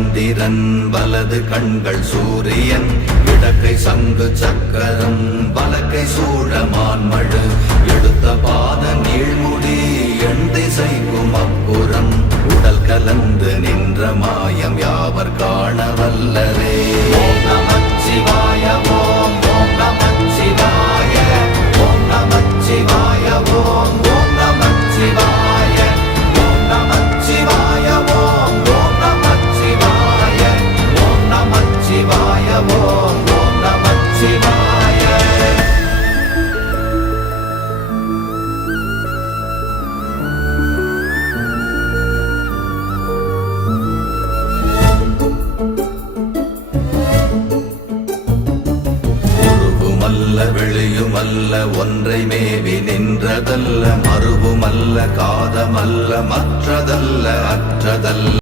சந்திரன் வலது கண்கள் சூரியன் இடக்கை சங்கு சக்கரம் வலக்கை சூழமான்மழு எடுத்த பாத நீழ்முடி எண் திசைக்கும் அப்புறம் உடல் கலந்து நின்ற மாயம் யாவர் காண வல்லரே. ஓம் நமச்சிவாய ஓம் ஓம் நமச்சிவாய ஓம் நமச்சிவாய ஓம் ஓம் நமச்சிவாய ஓம் நமச்சிவாய ஓம் ஓம் நமச்சிவாய ஓம் நமச்சிவாய ஓம் ஓம் நமச்சிவாய. வெளியுமல்ல ஒன்றை மேவி நின்றதல்ல மறுவுமல்ல காதமல்ல மற்றதல்ல அற்றதல்ல